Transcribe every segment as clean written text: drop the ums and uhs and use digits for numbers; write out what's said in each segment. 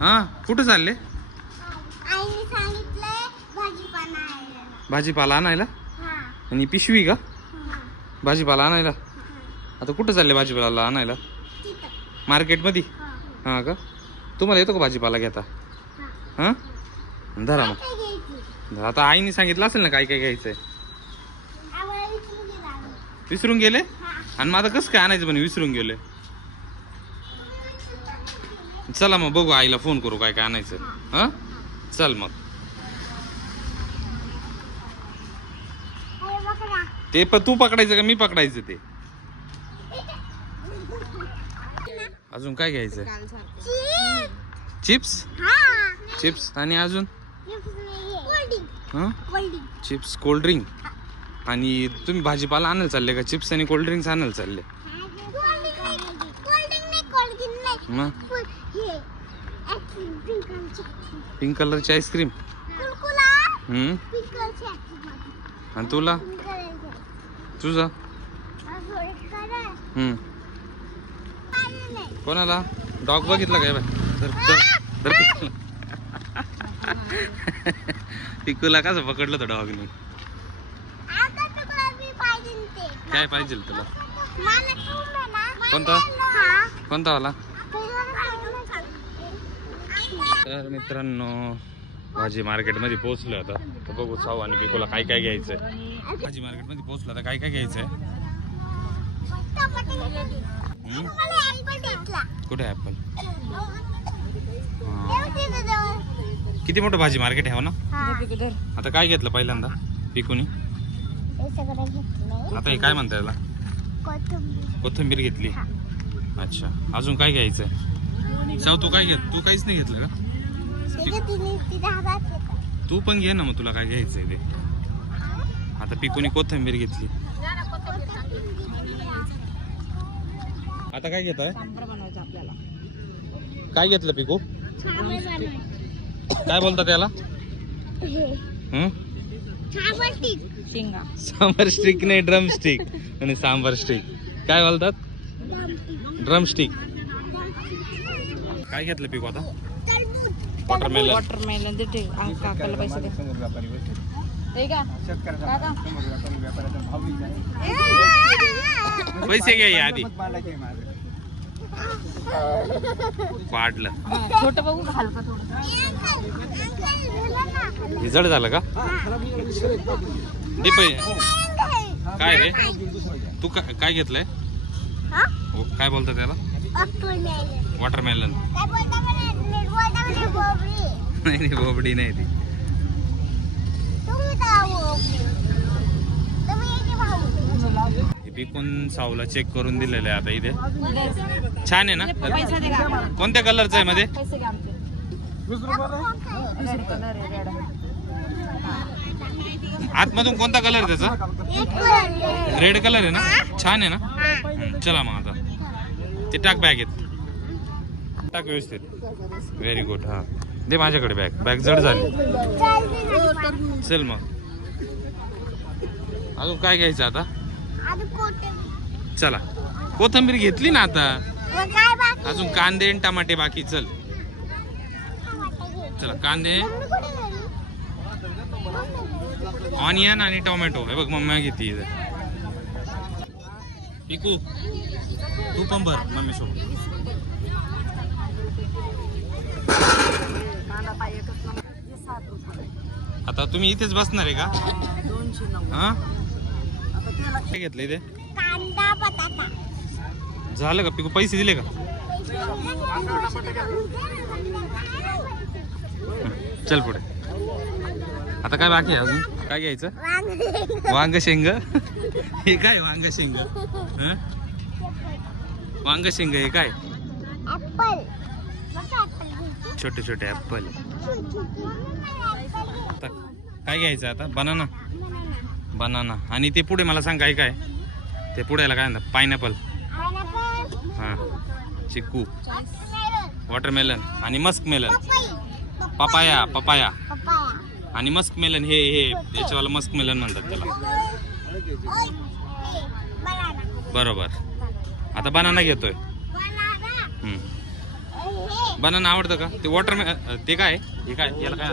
हा कुठे चालले? आईने सांगितलंय भाजीपाला आणायला. भाजीपाला आणायला? हा. आणि पिशवी का हा. भाजीपाला आणायला? आता कुठं चालले भाजीपाला आणायला? तिथं. मार्केटमध्ये? हा. हा का? तुम्हाला येतो का भाजीपाला घेता? हा. हा धरा मग. काय घ्यायची? आता आईने सांगितलं असेल ना काय काय घ्यायचंय. आम्हाला विचारून घे लागलं. विसरून गेले? हा. आणि मग आता कसं काय आणायचं म्हणे विसरून गेले? चला मग बघू आईला फोन करू काय काय आणायचं. हा चल मग. अरे बघा. ते पण तू पकडायचं का मी पकडायचं ते? अजून काय घ्यायचं? चिप्स? हा. चिप्स आणि अजून cold drink. Cold drink. Chips cold drink. आणि तुम्ही भाजीपाला आणायला चालले का चिप्स आणि कोल्ड ड्रिंक्स आणायला चालले? मग पिंक कलरची आईस्क्रीम. आणि तुला तुझा कोणाला डॉग बघितला काय? पिकूला कसं पकडलं तर डॉगने? काय पाहिजे तुला? कोणता कोणता वाला? तर मित्रांनो भाजी मार्केटमध्ये पोहोचलो आता. तर बघू साऊ आणि पिकूला काय काय घ्यायचंय. भाजी मार्केटमध्ये पोहोचलो आता काय काय घ्यायचंय? कुठे ऍपल? किती मोठं भाजी मार्केट आहे हो ना? आता काय घेतलं पहिल्यांदा पिकूनी? आता हे काय म्हणता याला? कोथिंबीर घेतली. अच्छा अजून काय घ्यायचंय? साऊ तू काय घेत? तू काहीच नाही घेतलं का? तू पण घे ना मग तुला काय घ्यायचंय ते. आता पिकूनी कोथिंबीर घेतली. आता काय घेताय? काय घेतलं पिकू? काय बोलतात त्याला? सांबार स्टिक नाही ड्रम स्टिक. आणि सांबार स्टिक काय बोलतात? Drum stick. काय घेतलं पिकू आता? वॉटरमेलन. वॉटरमेलन देते काकाला पैसे दे. पैसे घ्या आधी. पाडलं. छोटं बघू हलका थोडं. रिझल्ट झालं का? दे पैसे. काय रे तू काय घेतलंय? काय बोलतात त्याला? वॉटरमेलन. नाही बोबडी नाही ती. पिकून सावला चेक करून दिलेलं आहे आता इथे. छान आहे ना? पैसे दे काका. कोणत्या कलरचं आहे मध्ये? पैसे घ्या आमचे. 20 कलर आहे रेड. आतमधून कोणता कलर आहे त्याचा? रेड कलर आहे ना? छान आहे ना? चला मग आता ते टाक बॅगेत. टाक व्यवस्थित. Very good. हा दे माझ्याकडे बॅग. बॅग जड झाली. चल मग अजून काय घ्यायचं आता? चला कोथिंबीर घेतली ना आता. अजून कांदे आणि टमाटे बाकी. चल चला कांदे ऑनियन आणि टोमॅटो. हे बघ मम्मी घेतली इथे. पिकू तू पण भर मम्मी सोबत. आता तुम्ही इथेच बसणार आहे का? हा काय घेतलं इथे? कांदा बटाटा. झालं का पिकू? पैसे दिले का? चल पुढे. आता काय बाकी आहे अजून? काय घ्यायचं? वांग शेंग. हे काय वांग शेंग? वांग शेंग हे काय? छोटे छोटे ऍपल. काय घ्यायचं आता? बनाना. बनाना. आणि ते पुढे मला सांग काय काय? ते पुढेला काय म्हणतात? पायनॅपल. हां चिक्कू. वॉटरमेलन आणि मस्क मेलन. पपाया. पपाया आणि मस्क मेलन. हे याच्यावाला मस्क मेलन म्हणतात त्याला. बरोबर. आता बनाना घेतोय. बनाना आवडतं का? ते वॉटर ते काय हे काय याला काय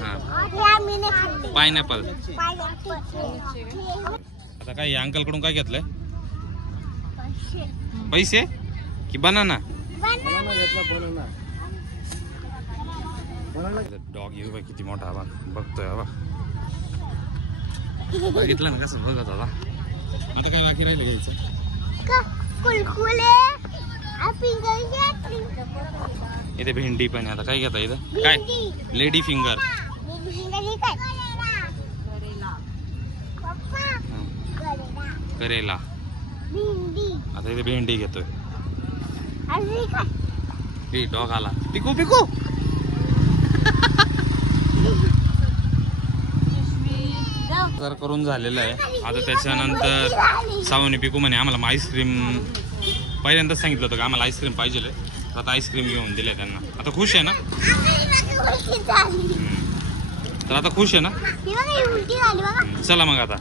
हां हे आम्ही नाही खाल्ले. पायनॅपल. पायनॅपल. आता काय अंकल कडून काय घेतलंय? पैसे. पैसे की बनाना? बनाना घेतला बनाना. बनाना डॉग येऊ बाई किती मोठा बघ बघतोय बघ. बघितलं ना कसं बघत होता. आता काय बाकी राहिलं घ्यायचं? कुलकुले. इथे भेंडी पण आहे. आता काय घेता इथं? काय लेडी फिंगर. करेला. आता इथे भेंडी घेतोय. हे डॉग आला. पिकू पिकू. तर करून झालेलं आहे. आता त्याच्यानंतर सावनी पिकू म्हणे आम्हाला आईस्क्रीम पहिल्यांदाच सांगितलं होतं का आम्हाला आईस्क्रीम पाहिजे. आता आईस्क्रीम घेऊन दिले त्यांना. आता खुश आहे ना? तर आता खुश आहे ना? चला मग आता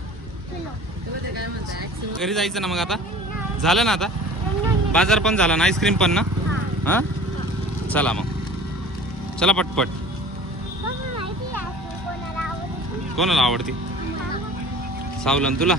घरी जायचं ना. मग आता झालं ना. आता बाजार पण झाला ना, आईस्क्रीम पण ना. हां चला मग चला पटपट. कोणाला आवडती? सावलन तुला?